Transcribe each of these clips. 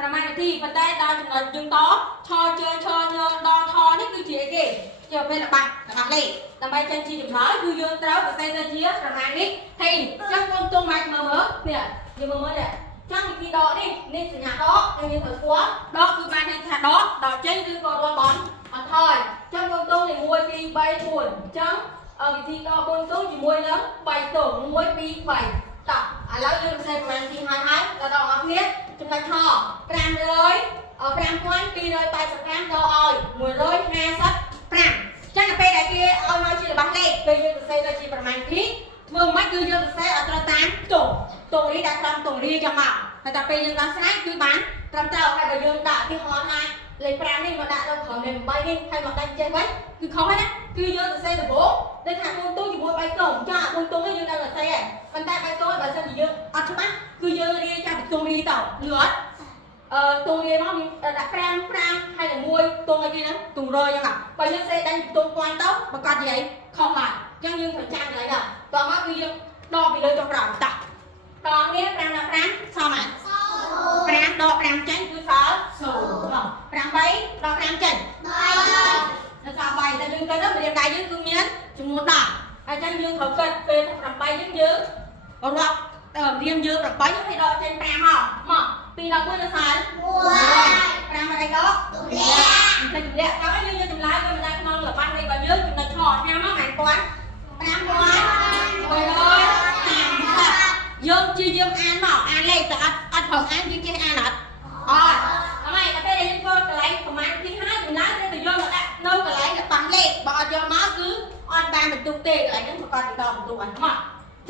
ប្រមាណនាទីប៉ុន្តែដល់ចំណុចយើងតឆជឆញដល់ថនេះគឺជាអីគេជាពេលរបស់លេខដើម្បីចេញជាចម្លើយគឺយើងត្រូវសរសេរទៅជាប្រមាណនេះហើយចឹងបងទុំមកមើលនេះយើងមើលនេះចឹងវិធីដកនេះសញ្ញាដកយើងត្រូវស្គាល់ដកគឺបានន័យថាដកចេញឬក៏រួមអន្ថយចឹងបងទុំនេះ1 2 3 4ចឹងវិធីដកបងទុំជាមួយនឹង3ទុំ1 2 3តោះឥឡូវយើងសរសេរប្រមាណទីហើយដល់ដល់អ្នកគ្នាចំណុចថ5285ដកឲ្យ155ចឹងពេលដែលគេឲ្យមកជារបស់លេខពេលយើងសរសេរទៅជាប្រមាណទីធ្វើមិនគឺយើងសរសេរឲ្យត្រូវតាមតុងនេះដាក់ត្រង់តុងរីចឹងមកហើយតែពេលយើងដោះស្រាយគឺបានត្រឹមត្រូវហើយបើយើងដាក់ទីហោថាលេខ5នេះមកដាក់ទៅក្រោមលេខ8នេះហើយមកដាក់ចេះវិញគឺខុសហើយណាគឺយើងសរសេរដំបូងដូចថា4តុងជាមួយ3តុងចា4តុងនេះយើងដល់សរសេរហើយប៉ុន្តែ3តុងបើសិនជាយើងអត់ច្បាស់គឺយើងរៀនចាប់ពីតុងរីទៅលឺអត់តុងរីមកដាក់5ហើយ1តុងអីគេហ្នឹងតុងរយចឹងបើយើងសេដាច់តុងពាន់ទៅប្រកាសនិយាយខុសហើយអញ្ចឹងយើងត្រូវចាំកន្លែងហ្នឹងតោះមកគឺយើងដកពីលើចុះក្រោមតាតោះនេះ5ដល់5សមហើយ5ដក5ចេញគឺសល់0 8ដក5ចេញ3នៅសល់3តែយើងគិតទៅរៀនដៃយើងគឺមានចំនួន10ហើយអញ្ចឹងយើងត្រូវគិតពេល8យើងរាប់រៀនយើង8ហើយដកចេញ5មក2ដល់1នៅសល់1 5អីដកទម្លាក់ទៅយើងយកចម្លើយទៅមិនដាក់ក្នុងល្បិចនេះរបស់យើងចំណុចឆ5មក5000 យើងជាយើងអានមកអានលេខតែអត់ផងអានយើងចេះអានអត់ហើយតែពេលដែលយើងធ្វើកន្លែងប្រមាណទី5ចម្លើយទៅយកមកដាក់នៅកន្លែងដែលប៉ះលេខបើអត់យកមកគឺអត់បានបន្ទុកទេកន្លែងហ្នឹងប្រកាសពីដល់បន្ទុកអត់មក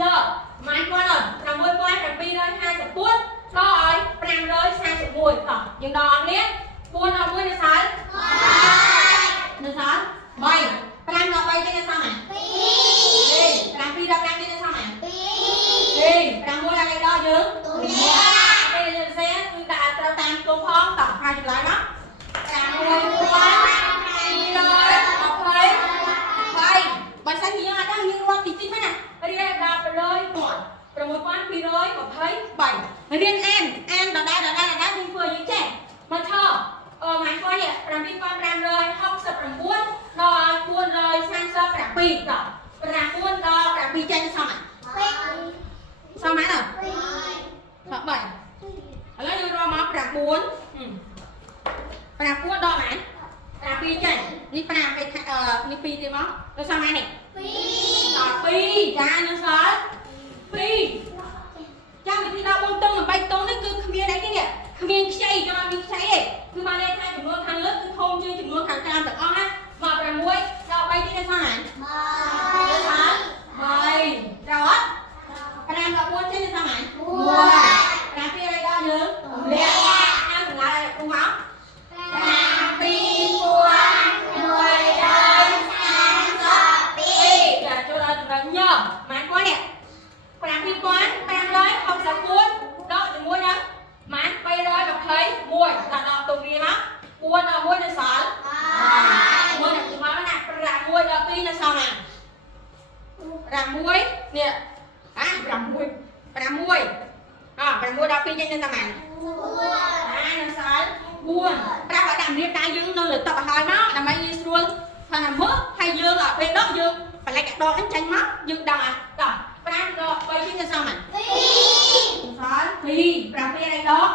ចុះម៉ាញ់គាត់អត់6754ដល់ឲ្យ541តោះយើងដល់អត់នេះ4ដល់1នៅសល់3នៅសល់3 5ដល់3ទេនៅសល់ណា2 7ដល់5ទេនៅសល់ណា2 6ដល់លេខដល់យើងពេលយើងសរសេរគឺដាក់ត្រូវតាមតុងផងតោះហើយចម្លើយមក6,220បើសិនជាយើងអត់ដឹងយើងរាប់តិចៗហ្នឹងណារៀនដល់6,223រៀនអានដដែលយើងធ្វើយើងចេះមកឆម៉ាញ់គាត់នេះ7569ដល់437តោះ9ដល់7ចេញសមហើយសមហើយដល់3ឥឡូវយើងរកមក9ដល់ម៉ាន7ចេញនេះ5នេះ2ទៀតមកទៅសមហើយនេះ2ចានឹងសល់2ចាំវិធីដល់4តុង3តុងនេះគឺគ្មានអីទេគ្មានខ្ចីយកមានខ្ចីទេគឺបានន័យថាចំនួនខាងលើគឺធំជាងចំនួនខាងក្រោមទាំងអស់ណាមក6ដល់3ទៀតទេសមហើយ3ដល់អត់5ដល់4ចេញទេសមហើយ1 7អីដល់យើងលាក់តាមចម្លើយគូមក52ចាចូលដល់ចំណុចញម៉ានគាត់នេះ7564ដកជាមួយនឹងម៉ាន321ដល់តុងរៀនមក4ដល់1នៅសល់1ដល់2មកណា6ដល់2នៅសល់ណា6នេះ6ដល់2ចេញនៅតាមណានៅសល់4ប្រាប់ឲ្យដាក់រៀបដៃយើងនៅលើតុឲ្យហើយមកដើម្បីងាយស្រួលថាមើលហើយយើងពេលដកយើងបលិចដកហ្នឹងចេញមកយើងដឹងអាតោះ5ដល់3ចេញនៅសល់ណា2សល់2 7អីដក